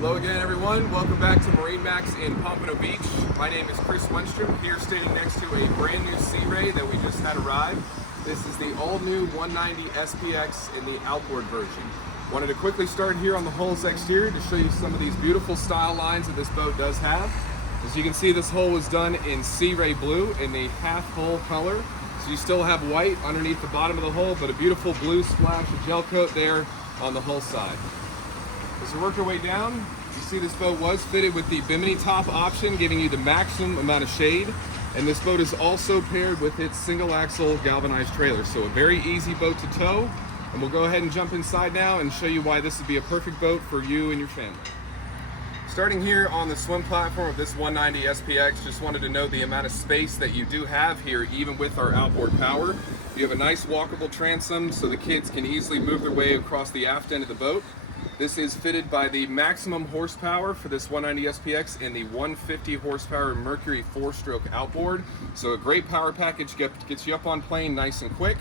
Hello again, everyone. Welcome back to MarineMax in Pompano Beach. My name is Chris Wenstrom, here standing next to a brand new Sea Ray that we just had arrive. This is the all-new 190 SPX in the outboard version. Wanted to quickly start here on the hull's exterior to show you some of these beautiful style lines that this boat does have. As you can see, this hull was done in Sea Ray blue in the half hull color. So you still have white underneath the bottom of the hull, but a beautiful blue splash of gel coat there on the hull side. As we work our way down, you see this boat was fitted with the bimini top option, giving you the maximum amount of shade. And this boat is also paired with its single axle galvanized trailer. So a very easy boat to tow. And we'll go ahead and jump inside now and show you why this would be a perfect boat for you and your family. Starting here on the swim platform of this 190 SPX, just wanted to note the amount of space that you do have here, even with our outboard power. You have a nice walkable transom so the kids can easily move their way across the aft end of the boat. This is fitted by the maximum horsepower for this 190 SPX in the 150 horsepower Mercury 4-stroke outboard. So a great power package, gets you up on plane nice and quick.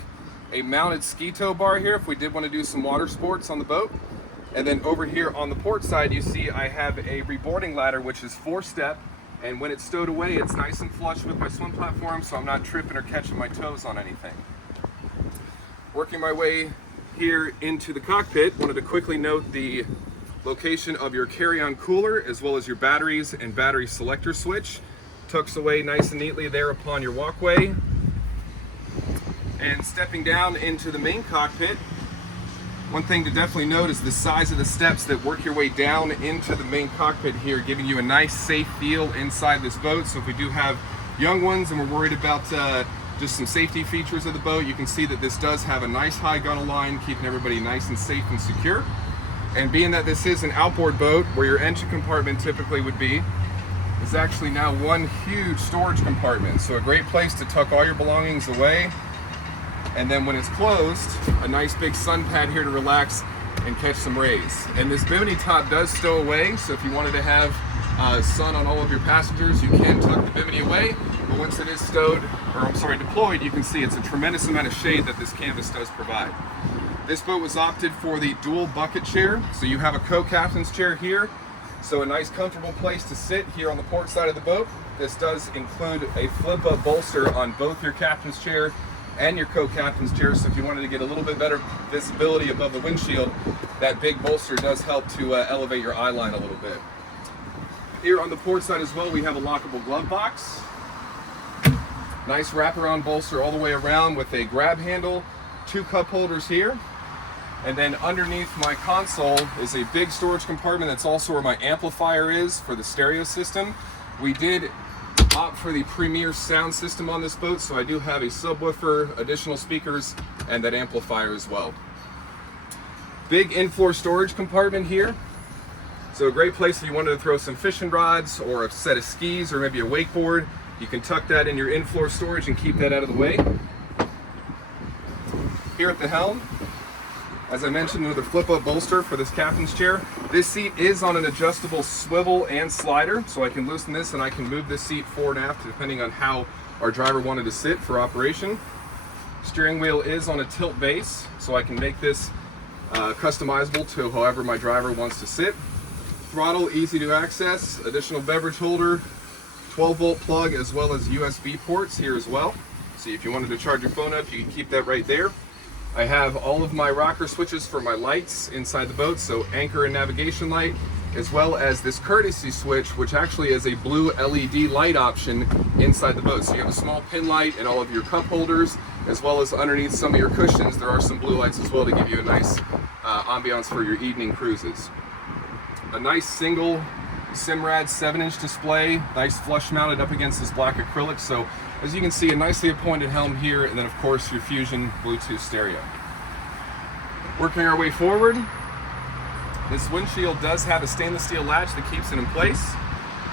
A mounted ski tow bar here if we did want to do some water sports on the boat. And then over here on the port side, you see I have a reboarding ladder, which is 4-step. And when it's stowed away, it's nice and flush with my swim platform, so I'm not tripping or catching my toes on anything. Working my way here into the cockpit, wanted to quickly note the location of your carry-on cooler as well as your batteries and battery selector switch. Tucks away nice and neatly there upon your walkway. And stepping down into the main cockpit, one thing to definitely note is the size of the steps that work your way down into the main cockpit here, giving you a nice safe feel inside this boat. So if we do have young ones and we're worried about just some safety features of the boat, you can see that this does have a nice high gunnel line, keeping everybody nice and safe and secure. And being that this is an outboard boat where your engine compartment typically would be, is actually now one huge storage compartment. So a great place to tuck all your belongings away. And then when it's closed, a nice big sun pad here to relax and catch some rays. And this bimini top does stow away, so if you wanted to have sun on all of your passengers, you can tuck the bimini away. But once it is deployed, you can see it's a tremendous amount of shade that this canvas does provide. This boat was opted for the dual bucket chair, so you have a co-captain's chair here, so a nice comfortable place to sit here on the port side of the boat. This does include a flip-up bolster on both your captain's chair and your co-captain's chair, so if you wanted to get a little bit better visibility above the windshield, that big bolster does help to elevate your eye line a little bit. Here on the port side as well, we have a lockable glove box. Nice wraparound bolster all the way around with a grab handle, 2 cup holders here. And then underneath my console is a big storage compartment that's also where my amplifier is for the stereo system. We did opt for the premier sound system on this boat, so I do have a subwoofer, additional speakers, and that amplifier as well. Big in-floor storage compartment here. So a great place if you wanted to throw some fishing rods or a set of skis or maybe a wakeboard. You can tuck that in your in-floor storage and keep that out of the way. Here at the helm, as I mentioned, another flip-up bolster for this captain's chair. This seat is on an adjustable swivel and slider, so I can loosen this and I can move this seat forward and aft depending on how our driver wanted to sit for operation. Steering wheel is on a tilt base, so I can make this customizable to however my driver wants to sit. Throttle, easy to access, additional beverage holder, 12-volt plug, as well as USB ports here as well. So if you wanted to charge your phone up, you can keep that right there. I have all of my rocker switches for my lights inside the boat, so anchor and navigation light, as well as this courtesy switch, which actually is a blue LED light option inside the boat. So you have a small pin light and all of your cup holders, as well as underneath some of your cushions, there are some blue lights as well to give you a nice ambiance for your evening cruises. A nice single Simrad 7-inch display, nice flush mounted up against this black acrylic. So as you can see, a nicely appointed helm here, and then of course your Fusion Bluetooth stereo. Working our way forward, this windshield does have a stainless steel latch that keeps it in place.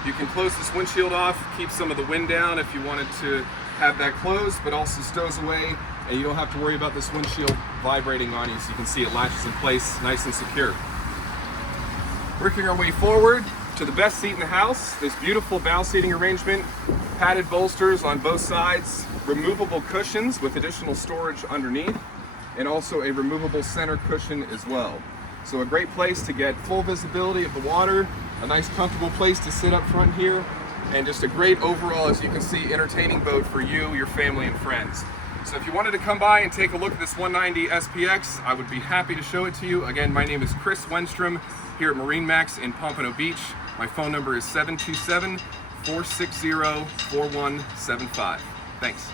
You can close this windshield off, keep some of the wind down if you wanted to have that closed, but also stows away, and you don't have to worry about this windshield vibrating on you. So you can see it latches in place nice and secure. Working our way forward to the best seat in the house, this beautiful bow seating arrangement, padded bolsters on both sides, removable cushions with additional storage underneath, and also a removable center cushion as well. So a great place to get full visibility of the water, a nice comfortable place to sit up front here, and just a great overall, as you can see, entertaining boat for you, your family, and friends. So if you wanted to come by and take a look at this 190 SPX, I would be happy to show it to you. Again, my name is Chris Wenstrom here at MarineMax in Pompano Beach. My phone number is 727-460-4175. Thanks.